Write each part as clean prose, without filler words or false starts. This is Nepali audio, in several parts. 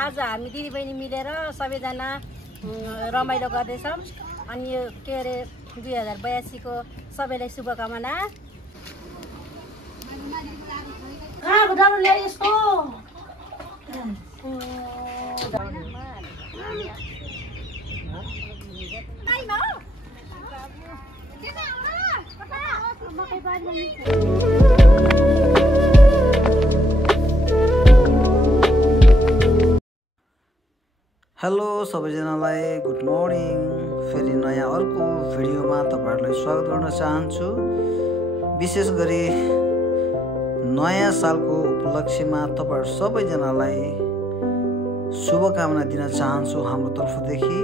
आज हामी दिदीबहिनी मिलेर सबैजना रमाइलो गर्दैछौँ। अनि यो के अरे 2082 को सबैलाई शुभकामना। हेलो सबैजनालाई गुड मर्निङ। फेरि नयाँ अर्को भिडियोमा तपाईहरुलाई स्वागत गर्न चाहन्छु। विशेष गरी नयाँ सालको उपलक्ष्यमा तपाईहरु सबैजनालाई शुभकामना दिन चाहन्छु हाम्रो तर्फदेखि।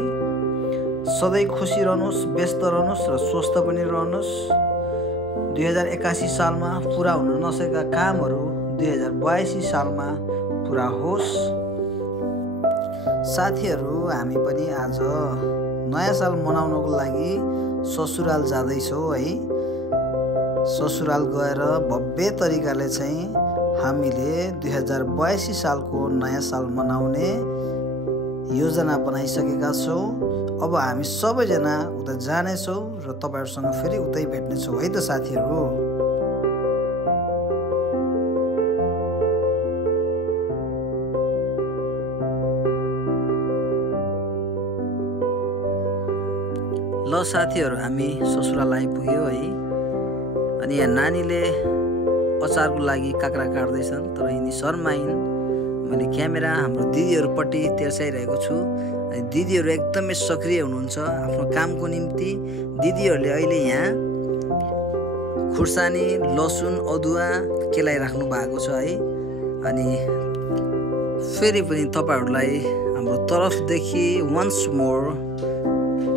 सधैँ खुसी रहनुस्, व्यस्त रहनुस् र स्वस्थ पनि रहनुस्। 2081 सालमा पूरा हुन नसकेका कामहरू 2082 सालमा पूरा होस्। साथीहरू, हामी पनि आज नयाँ साल मनाउनको लागि ससुराल जाँदैछौँ है। ससुराल गएर भव्य तरिकाले चाहिँ हामीले 2082 सालको नयाँ साल मनाउने योजना बनाइसकेका छौँ। अब हामी सबैजना उता जानेछौँ र तपाईहरुसँग फेरि उतै भेट्नेछौँ है त साथीहरू। ल साथीहरू, हामी ससुराल आइपुग्यो है। अनि यहाँ नानीले अचारको लागि काँक्रा काट्दैछन्, तर यिनी शर्माइन्। मैले क्यामेरा हाम्रो दिदीहरूपट्टि तेर्साइरहेको छु। अनि दिदीहरू एकदमै सक्रिय हुनुहुन्छ आफ्नो कामको निम्ति। दिदीहरूले अहिले यहाँ खुर्सानी, लसुन, अदुवा केलाइराख्नु भएको छ है। अनि फेरि पनि तपाईहरुलाई हाम्रो तर्फदेखि once more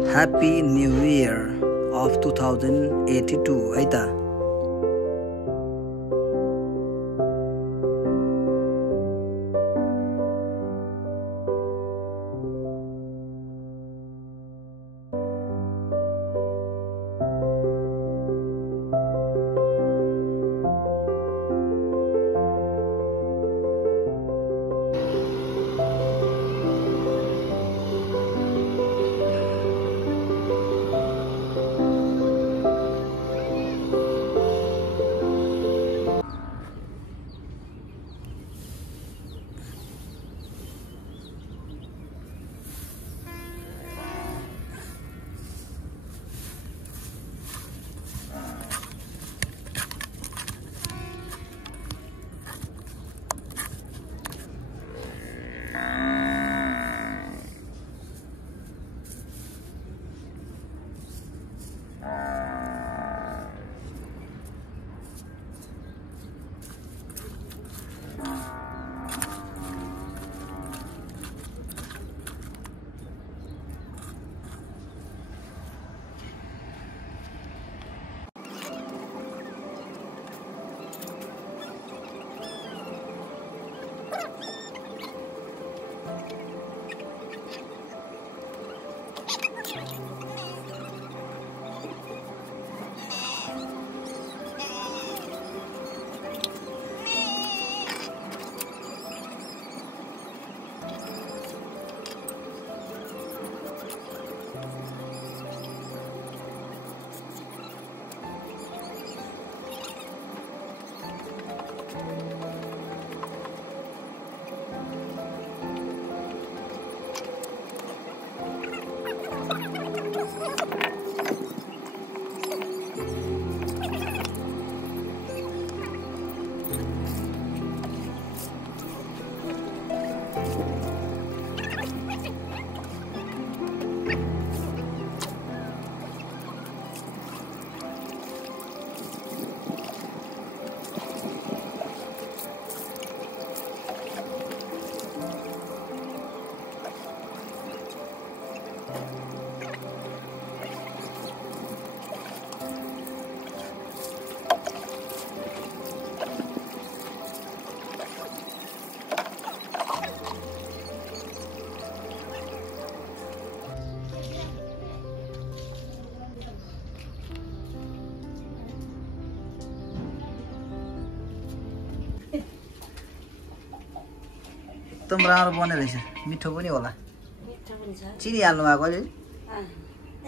happy new year of 2082 है त। एकदम राम्रो बने रहेछ मिठो पनि होला मिठो पनि छ चिनी हाल्नु भएको अहिले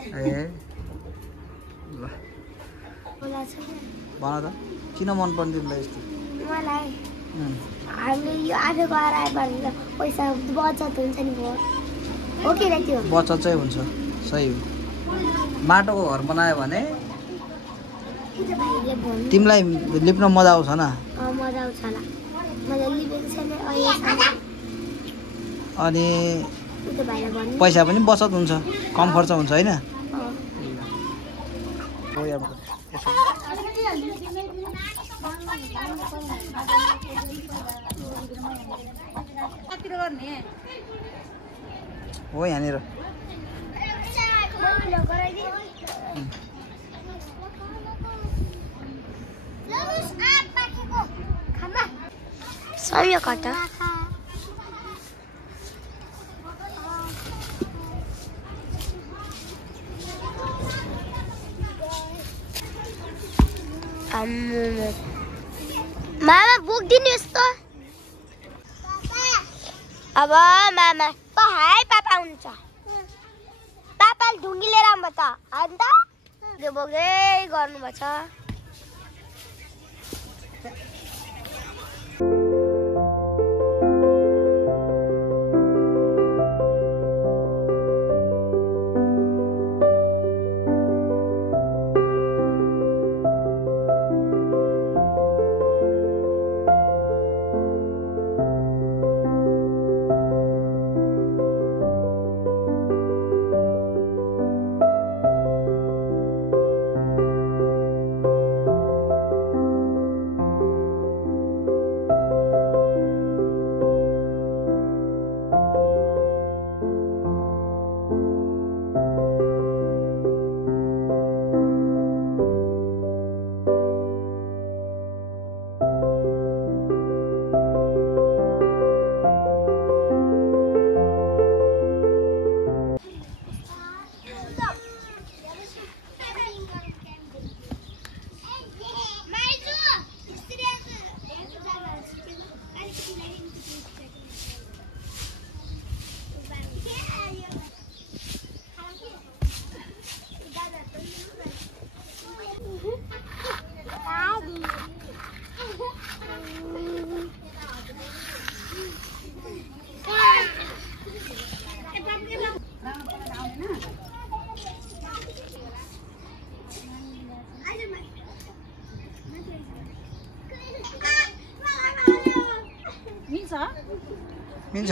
ए ल भन त किन मन पर्ने तिमीलाई यस्तो मलाई हामीले यो आफै गएर आएपछि पैसा बचत हुन्छ नि हो कि त्यो बचत चाहिँ हुन्छ सही हो माटोको घर बनायो भने तिमीलाई लिप्न मजा आउँछ न मजा आउँछ होला मैले लिपेको छैन अहिले अनि त्यो भाइलाई भन्नु पैसा पनि बचत हुन्छ कम खर्च हुन्छ होइन हो यहाँनिर सही कता मामा बोक्दिनु यस्तो अब मामा त हाई पापा हुन्छ पापाले ढुङ्गी लिएर आउनु त अन्त त्यो बोकै गर्नुभएको छ मिल्छ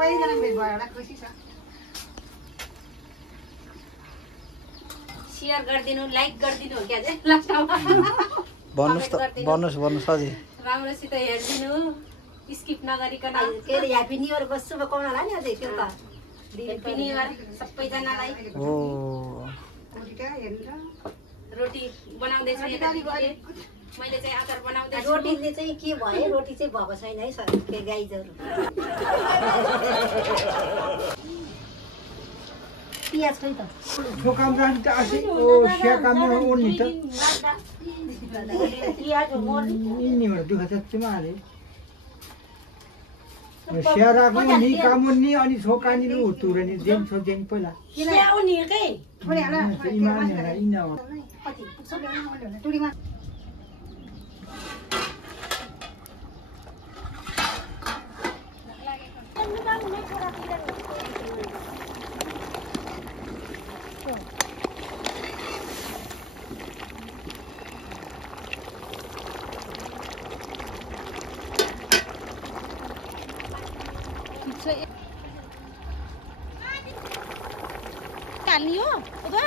सबैजना भेट भयो होला खुसी छ शेयर गरिदिनु लाइक गरिदिनु हो क्या चाहिँ लास्टमा भन्नुहोस् अझै राम्रोसित हेरिदिनु स्किप नगरिकन के अरे ह्यापी न्यू इयर बस्छु पकाउन होला नि अझै त्यो त ह्यापी न्यू इयर सबैजनालाई रोटी बनाउँदैछु मैले चाहिँ अचार बनाउँदैछु रोटीले चाहिँ के भयो रोटी चाहिँ भएको छैन है सर के गाईजहरू पियाज खै त ठोकाम राख्नु त आसी ओ सेकाम ओर्नी त पियाज हो यिनी हो दुख छ तिमीले सेराको नि कामुन्नी अनि छोकानी उतुरनी जेन छो जेन पहिला किन नि के थोरै हाला इमान हेरा इना हो कति टुडीमा कालियो उता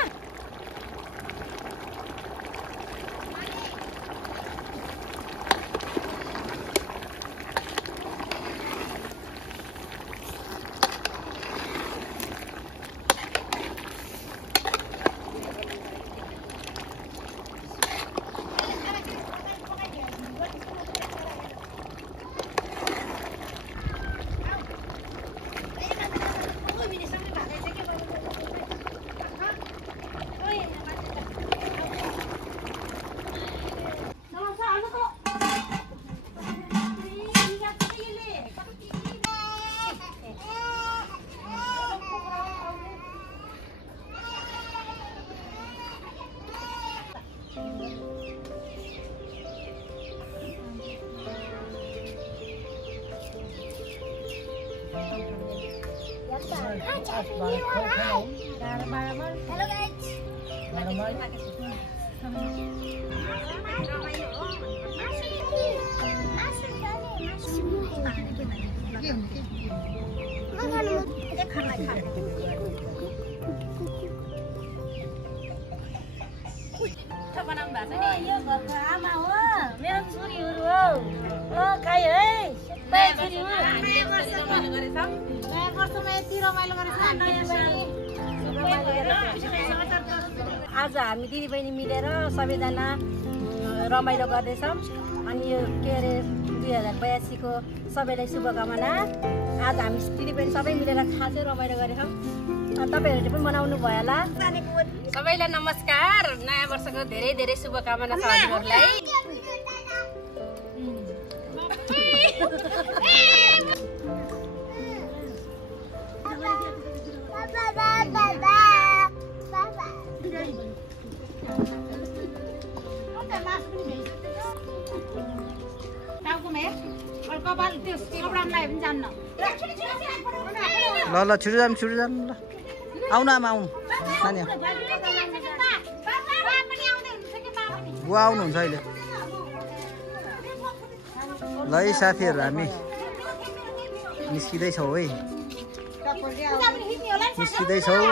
Hello guys. बनाउनु भएको छ नि यो घरको आमा हो मेरो छोरीहरू हो खाइ है नयाँ वर्षमा यति रमाइलो गरेछ आज हामी दिदीबहिनी मिलेर सबैजना रमाइलो गर्दैछौँ अनि यो के अरे 2082 को सबैलाई शुभकामना आज हामी दिदीबहिनी सबै मिलेर खासै रमाइलो गरेछौँ तपाईहरुले पनि मनाउनु भयो होला सबैलाई नमस्कार नयाँ वर्षको धेरै धेरै शुभकामना छ हजुरहरुलाई ल छिटो जानु ल आउनु आमा आउनु नानी बुवा आउनुहुन्छ अहिले ल है साथीहरू हामी निस्किँदैछौँ है निस्किँदैछौँ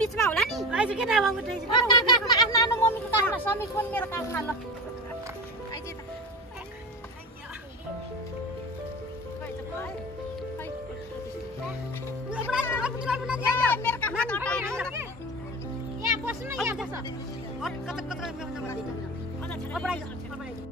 बीचमा होला नि अहिले के नाम आउँछ आफ्नो मम्मीको काखमा समीर पनि मेरो काखमा ल अहिले त मेरो काखमा यहाँ बस्नु यहाँ बस्नु कता रमाइलो